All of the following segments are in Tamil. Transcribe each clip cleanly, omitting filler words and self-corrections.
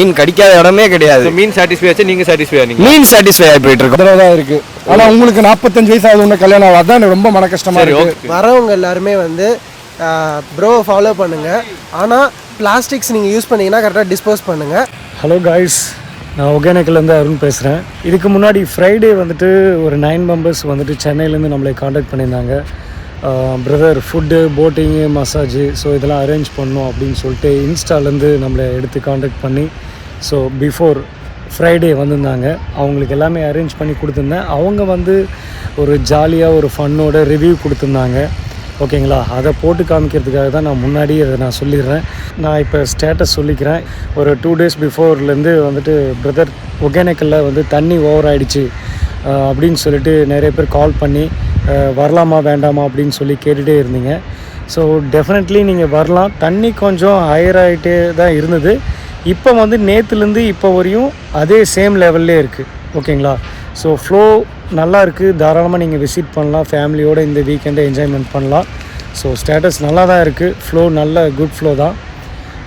மீன் கடிக்காத இடமே கிடையாது. மீன் சாட்டிஸ்ஃபை ஆச்சு, நீங்க சாட்டிஸ்ஃபை ஆனீங்க? மீன் சாட்டிஸ்ஃபை ஆகி போயிட்டு இருக்கோம். தான் இருக்கு. ஆனா உங்களுக்கு 45 வயசு ஆகுது, இன்னும் கல்யாணம் ஆகாது, அதான் ரொம்ப மன கஷ்டமா இருக்கு. வரவங்க எல்லாருமே வந்து ப்ரோவை ஃபாலோ பண்ணுங்க. ஆனால் பிளாஸ்டிக்ஸ் நீங்கள் யூஸ் பண்ணீங்கன்னா கரெக்டாக டிஸ்போஸ் பண்ணுங்க. ஹலோ காய்ஸ், நான் ஒகேனக்கல்லேருந்து அருண் பேசுகிறேன். இதுக்கு முன்னாடி ஃப்ரைடே வந்துட்டு ஒரு 9 மெம்பர்ஸ் வந்துட்டு சென்னையிலேருந்து நம்மளை காண்டாக்ட் பண்ணியிருந்தாங்க. Brother food, boating, massage, so இதெல்லாம் அரேஞ்ச் பண்ணோம் அப்படின்னு சொல்லிட்டு இன்ஸ்டாலேருந்து நம்மளை எடுத்து காண்டாக்ட் பண்ணி ஸோ பிஃபோர் ஃப்ரைடே வந்திருந்தாங்க. அவங்களுக்கு எல்லாமே அரேஞ்ச் பண்ணி கொடுத்துருந்தேன். அவங்க வந்து ஒரு ஜாலியாக ஒரு ஃபன்னோட ரிவ்யூ கொடுத்துருந்தாங்க. ஓகேங்களா, அதை போட்டு காமிக்கிறதுக்காக தான் நான் முன்னாடி அதை நான் சொல்லிடுறேன். நான் இப்போ ஸ்டேட்டஸ் சொல்லிக்கிறேன். ஒரு 2 days பிஃபோர்லேருந்து வந்துட்டு பிரதர் ஒகேனக்கல்லில் வந்து தண்ணி ஓவர் ஆகிடுச்சு அப்படின்னு சொல்லிட்டு நிறைய பேர் கால் பண்ணி வரலாமா வேண்டாமா அப்படின்னு சொல்லி கேட்டுகிட்டே இருந்தீங்க. ஸோ டெஃபினெட்லி நீங்கள் வரலாம். தண்ணி கொஞ்சம் ஹையர் ஆகிட்டே தான் இருந்தது. இப்போ வந்து நேற்றுலேருந்து இப்போ வரையும் அதே சேம் லெவல்லே இருக்குது. ஓகேங்களா, ஸோ ஃப்ளோ நல்லா இருக்குது. தாராளமாக நீங்கள் விசிட் பண்ணலாம், ஃபேமிலியோடு இந்த வீக்கெண்டை என்ஜாய்மெண்ட் பண்ணலாம். ஸோ ஸ்டேட்டஸ் நல்லா தான் இருக்குது, ஃப்ளோ நல்ல குட் ஃப்ளோ தான்.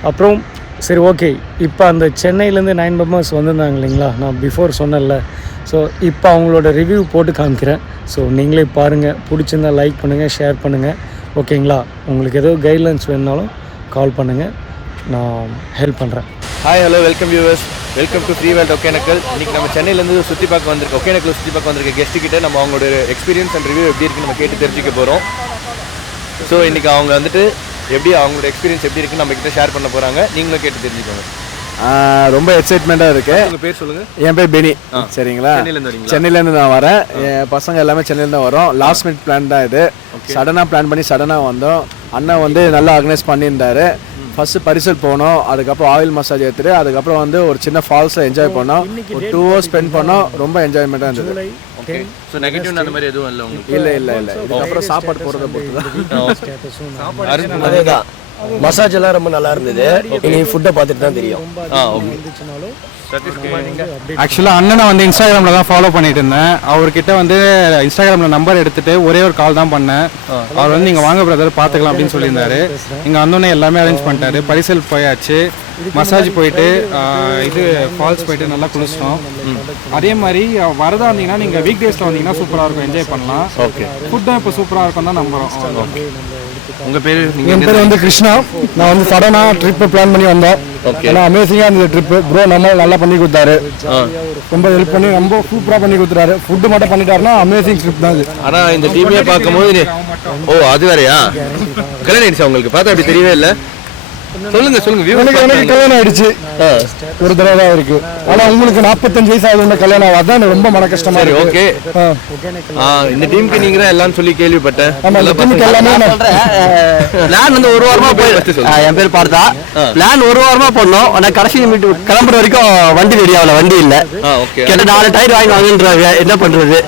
அப்புறம் சரி, ஓகே, இப்போ அந்த சென்னையிலேருந்து 9 மெம்பர்ஸ் வந்திருந்தாங்க இல்லைங்களா, நான் பிஃபோர் சொன்னேன்ல. ஸோ இப்போ அவங்களோட ரிவ்யூ போட்டு காமிக்கிறேன். ஸோ நீங்களே பாருங்கள், பிடிச்சிருந்தா லைக் பண்ணுங்கள், ஷேர் பண்ணுங்கள். ஓகேங்களா, உங்களுக்கு ஏதோ கைட்லைன்ஸ் வேணுனாலும் கால் பண்ணுங்கள், நான் ஹெல்ப் பண்ணுறேன். Hi, hello, welcome viewers, welcome to free world Hogenakkal. இன்றைக்கி நம்ம சென்னையிலேருந்து சுற்றி பார்க்க வந்திருக்கோம். ஒகேனக்கல் சுற்றி பார்க்க வந்திருக்க கெஸ்ட்டுக்கிட்ட நம்ம அவங்களோட எக்ஸ்பீரியன்ஸ் அண்ட் ரிவ்யூ எப்படி இருக்குன்னு நம்ம கேட்டு தெரிஞ்சுக்க போகிறோம். ஸோ இன்றைக்கி அவங்க வந்துட்டு அவங்களோட எக்ஸ்பீரியன்ஸ் எப்படி இருக்குன்னு நம்மக்கிட்ட ஷேர் பண்ண போகிறாங்க. நீங்களும் கேட்டு தெரிஞ்சுக்கோங்க. ரொம்ப எக்ஸைட்மெண்ட்டாக இருக்கு. உங்கள் பேர் சொல்லுங்கள். என் பேர் பெனி. சரிங்களா, சென்னையிலேருந்து நான் வரேன். என் பசங்க எல்லாமே சென்னையிலேருந்து தான் வரோம். லாஸ்ட் மினிட் பிளான் தான் இது. சடனாக பிளான் பண்ணி சடனாக வந்தோம். அண்ணன் வந்து நல்லா ஆர்கனைஸ் பண்ணியிருந்தாரு. ஃபஸ்ட்டு பரிசல் போனோம், அதுக்கப்புறம் ஆயில் மசாஜ் எடுத்துட்டு, அதுக்கப்புறம் வந்து ஒரு சின்ன ஃபால்ஸில் என்ஜாய் பண்ணோம். ஒரு 2 hours ஸ்பெண்ட் பண்ணோம். ரொம்ப என்ஜாய்மெண்ட்டாக இருந்தது. ஓகே, ஸோ நெகட்டிவ் அந்த மாதிரி எதுவும் இல்லை உங்களுக்கு? இல்லை. இதுக்கப்புறம் சாப்பாடு போகிறத பொறுத்து தான். அதேதான், மசாஜ் எல்லாம் ரொம்ப நல்லா இருந்தது. இனி ஃபுட்டை பார்த்துட்டு தான் தெரியும். ஆக்சுவலாக அண்ணனை வந்து இன்ஸ்டாகிராமில் தான் ஃபாலோ பண்ணிட்டு இருந்தேன். அவர்கிட்ட வந்து இன்ஸ்டாகிராமில் நம்பர் எடுத்துட்டு ஒரே ஒரு கால் தான் பண்ணேன். அவர் வந்து நீங்கள் வாங்க பிரதர் பார்த்துக்கலாம் அப்படின்னு சொல்லியிருந்தாரு. இங்கே வந்தோடனே எல்லாமே அரேஞ்ச் பண்ணிட்டாரு. பரிசல் போயாச்சு, மசாஜ் போயிட்டு, இது ஃபால்ஸ் போயிட்டு நல்லா குளிச்சிட்டோம். அதே மாதிரி வரதா இருந்தீங்கன்னா நீங்கள் வீக் டேஸில் வந்தீங்கன்னா சூப்பராக இருக்கும், என்ஜாய் பண்ணலாம். ஓகே, ஃபுட்டும் இப்போ சூப்பராக இருக்கும் தான் நம்புகிறோம். உங்கள் பேர்? என் பேர் வந்து கிருஷ்ணா. நான் வந்து சடனாக ட்ரிப்பு பிளான் பண்ணி வந்தோம். ஏன்னா அமேசிங்காக இருந்தது ட்ரிப்பு. ப்ரோ நம்ம நல்லா பண்ணி கொடுத்தாரு, ரொம்ப ஹெல்ப் பண்ணி ரொம்ப சூப்பராக பண்ணி கொடுத்துறாரு. ஃபுட்டு மட்டும் பண்ணிட்டாருன்னா அமேசிங் ட்ரிப் தான் இது. ஆனால் இந்த டீமே பார்க்கும்போது அது வேறையா? கல்யாணம் ஆயிடுச்சு உங்களுக்கு? பார்த்தா அப்படி தெரியவே இல்லை. சொல்லுங்க. எனக்கு கல்யாணம் ஆயிடுச்சு, ஒரு தடவை தான் இருக்கு. ஆனா உங்களுக்கு 45 வயசு ஆகுது, கல்யாணம் ஆகாது, அதான் ரொம்ப மன கஷ்டமா இருக்கு. ஓகே, இந்த டீமுக்கு நீங்க தான் எல்லாம் சொல்லி கேள்விப்பட்டேன். பிளான் வந்து ஒரு வாரமா என் பேர் பார்த்தா பிளான் ஒரு வாரமா பண்ணோம். ஆனா கடைசி கிளம்புற வரைக்கும் வண்டி ரெடி ஆகல, வண்டி இல்ல. கேட்ட 4 டயர் வாங்கி வாங்குன்றாங்க. என்ன பண்றது?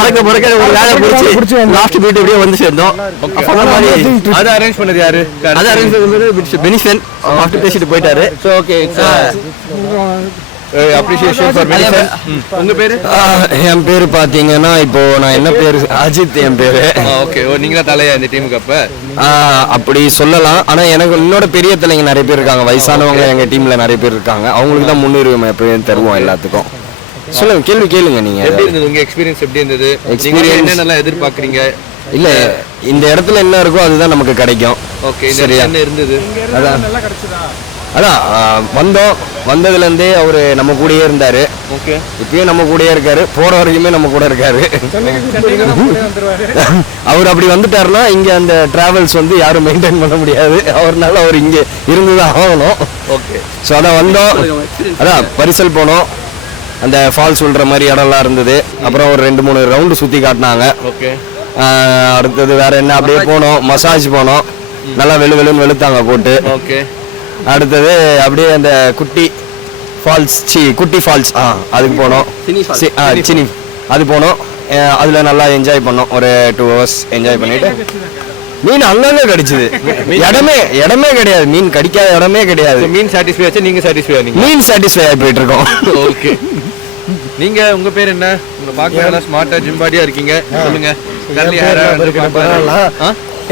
அதுக்கு பிறகு ஒரு வேலை பிடிச்சி லாஸ்ட் மீட் எப்படியே வந்து சேர்ந்தோம். அதை அரேஞ்ச் பண்ணது யாரு? அதை அரேஞ்ச் பண்ணது பெனிஷன். பேசிட்டு போயிட்டாரு. Appreciation for medicine. உங்க பேரு? என் பேரு பாத்தீங்கன்னா இப்போ நான் என்ன பேரு, அஜித் என் பேரு. ஓகே, நீங்க தான் தலையா இந்த டீமுக்கு? அப்ப அப்படி சொல்லலாம். ஆனா எனக்கு என்னோட பெரிய தலைங்க நிறைய பேர் இருக்காங்க, வயசானவங்க எங்க டீம்ல நிறைய பேர் இருக்காங்க. அவங்களுக்கு தான் முன்னுரிமை எப்பயும் தருவோம் எல்லாத்துக்கும். சொல்லுங்க, கேள்வி கேளுங்க. நீங்க எப்படி இருந்தது உங்க எக்ஸ்பீரியன்ஸ்? எப்படி இருந்தது? என்னென்னலாம் எதிர்பார்க்குறீங்க? இல்ல, இந்த இடத்துல என்ன இருக்கோ அதுதான் நமக்கு கிடைக்கும். ஓகே, சரியா என்ன இருந்தது? அதான் வந்ததுலேருந்தே அவரு நம்ம கூடயே இருந்தாரு. ஓகே, இப்பயும் நம்ம கூடயே இருக்காரு, போற வரைக்குமே நம்ம கூட இருக்காரு. அவர் அப்படி வந்துட்டாருன்னா இங்க அந்த டிராவல்ஸ் வந்து யாரும் மெயின்டைன் பண்ண முடியாது. அவர்னால அவர் இங்க இருந்துதான் ஆகணும். ஓகே, ஸோ அதான் வந்தோம். அதான் பரிசல் போனோம். அந்த ஃபால்ஸ் சொல்ற மாதிரி இடம்லாம் இருந்தது. அப்புறம் ஒரு 2-3 ரவுண்டு சுத்தி காட்டினாங்க. ஓகே, அடுத்தது வேற என்ன, அப்படியே போனோம், மசாஜ் போனோம். நல்லா வெளுன்னு வெளுத்தாங்க போட்டு. ஓகே, அடுத்தது அப்படியே அந்த குட்டி ஃபால்ஸ் அதுக்கு போனோம். சினி அது போனோம். அதில் நல்லா என்ஜாய் பண்ணோம். ஒரு 2 hours என்ஜாய் பண்ணிட்டு மீன் அங்கங்கே கடிச்சது. இடமே கிடையாது, மீன் கடிக்காத இடமே கிடையாது. மீன் சாட்டிஸ்ஃபை ஆச்சு, நீங்க சாட்டிஸ்ஃபை ஆனீங்க? மீன் சாட்டிஸ்ஃபை ஆகி போயிட்டு இருக்கோம். ஓகே, நீங்க உங்க பேர் என்ன? உங்க பார்க்க ஸ்மார்ட்டா ஜிம் பாடியா இருக்கீங்க, சொல்லுங்க.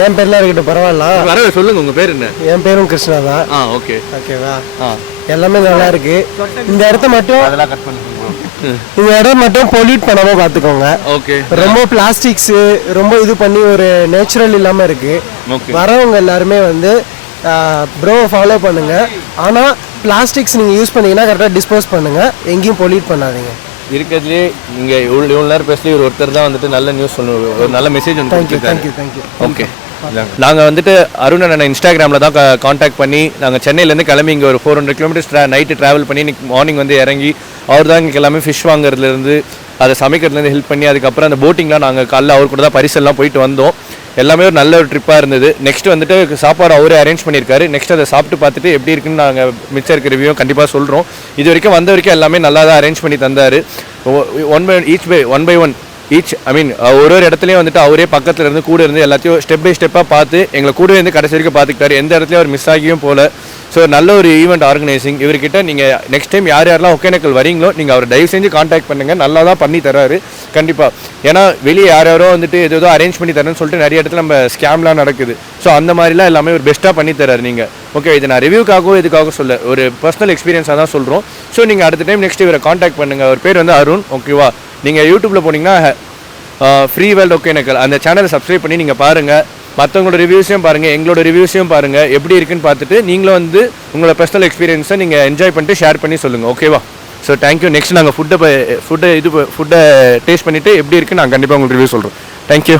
என் பேர்லாம் இருக்கட்டும், பரவாயில்ல. சொல்லுங்க, உங்க பேர் என்ன? என் பேரும் கிருஷ்ணா தான். ஓகே, ஓகேவா? எல்லாமே நல்லா இருக்கு. இந்த இடத்த மட்டும் அதெல்லாம் கட் பண்ணுங்க. இந்த இடம் மட்டும் பொல்யூட் பண்ணாம பார்த்துக்கோங்க. ஓகே. ரொம்ப பிளாஸ்டிக்ஸ் ரொம்ப இது பண்ணி ஒரு நேச்சுரல் இல்லாமல் இருக்கு. வரவங்க எல்லாருமே வந்து ப்ரோவை ஃபாலோ பண்ணுங்க. ஆனால் பிளாஸ்டிக்ஸ் நீங்கள் யூஸ் பண்ணீங்கன்னா கரெக்டாக டிஸ்போஸ் பண்ணுங்க, எங்கேயும் பொல்யூட் பண்ணாதீங்க. இருக்கிறதுலே நீங்கள் இவ்வளோ நேரம் பேசಲಿ ஒருத்தர் தான் வந்துட்டு நல்ல நியூஸ் சொல்லுவோம், ஒரு நல்ல மெசேஜ் வந்து தேங்க்யூ. ஓகே. நாங்கள் வந்துட்டு அருண் அண்ணனை இன்ஸ்டாகிராமில் தான் காண்டாக்ட் பண்ணி நாங்கள் சென்னையிலேருந்து கிளம்பி இங்கே ஒரு 400 கிலோமீட்டர்ஸ் நைட்டு ட்ராவல் பண்ணி இன்னைக்கு மார்னிங் வந்து இறங்கி அவர் தான் எங்களுக்கு எல்லாமே ஃபிஷ் வாங்குறதுலேருந்து அதை சமைக்கிறதுலேருந்து ஹெல்ப் பண்ணி அதுக்கப்புறம் அந்த போட்டிங்லாம் நாங்கள் காலைல அவர் கூட தான் பரிசெல்லாம் போயிட்டு வந்தோம். எல்லாமே ஒரு நல்ல ஒரு ட்ரிப்பாக இருந்தது. நெக்ஸ்ட் வந்துட்டு சாப்பாடு அவரே அரேஞ்ச் பண்ணியிருக்காரு. நெக்ஸ்ட் அதை சாப்பிட்டு பார்த்துட்டு எப்படி இருக்குன்னு நாங்கள் மிச்சம் இருக்க ரிவ்யூ கண்டிப்பாக சொல்கிறோம். இது வரைக்கும் வந்த வரைக்கும் எல்லாமே நல்லா தான் அரேஞ்ச் பண்ணி தந்தார். ஒன் பை ஒன் ஐ மீன் ஒரு இடத்துலையும் வந்துட்டு அவரே பக்கத்தில் இருந்து கூட இருந்து எல்லாத்தையும் ஸ்டெப் பை ஸ்டெப்பாக பார்த்து எங்களை கூடவே இருந்து கடைசி வரைக்கும் பார்த்துக்கிட்டாரு. எந்த இடத்துலையும் அவர் மிஸ் ஆகியும் போல. ஸோ நல்ல ஒரு ஈவெண்ட் ஆர்கனைசிங். இவர்கிட்ட நீங்கள் நெக்ஸ்ட் டைம் யாரெல்லாம் ஒகேனக்கல் வரீங்களோ நீங்கள் அவர் தயவு செஞ்சு காண்டாக்ட் பண்ணுங்கள். நல்லா தான் பண்ணி தர்றாரு கண்டிப்பாக. ஏன்னா வெளியே யாரோ வந்துட்டு ஏதோ அரேஞ்ச் பண்ணி தரேன்னு சொல்லிட்டு நிறைய இடத்துல நம்ம ஸ்கேம்லாம் நடக்குது. ஸோ அந்த மாதிரிலாம் எல்லாமே ஒரு பெஸ்ட்டாக பண்ணி தர்றாரு. நீங்கள் ஓகே, இது நான் ரிவ்யூக்காகவோ இதுக்காக சொல்ல ஒரு பர்சனல் எக்ஸ்பீரியன்ஸாக தான் சொல்கிறோம். ஸோ நீங்கள் அடுத்த டைம் நெக்ஸ்ட் இவரை காண்டாக்ட் பண்ணுங்கள். அவர் பேர் வந்து அருண். ஓகேவா? நீங்கள் யூடியூப்பில் போனீங்கன்னா ஃப்ரீ வேர்ல்ட் ஒகேனக்கல் அந்த சேனலை சப்ஸ்கிரைப் பண்ணி நீங்கள் பாருங்கள். மற்றவங்களோட ரிவ்யூஸையும் பாருங்கள், எங்களோட ரிவ்யூஸையும் பாருங்கள். எப்படி இருக்குன்னு பார்த்துட்டு நீங்களும் வந்து உங்களோட பர்சனல் எக்ஸ்பீரியன்ஸை நீங்கள் என்ஜாய் பண்ணிட்டு ஷேர் பண்ணி சொல்லுங்கள். ஓகேவா? So thank you. நெக்ஸ்ட் நாங்கள் ஃபுட்டை டேஸ்ட் பண்ணிவிட்டு எப்படி இருக்குன்னு நாங்கள் கண்டிப்பாக உங்களுக்கு ரிவ்யூ சொல்கிறோம். தேங்க்யூ.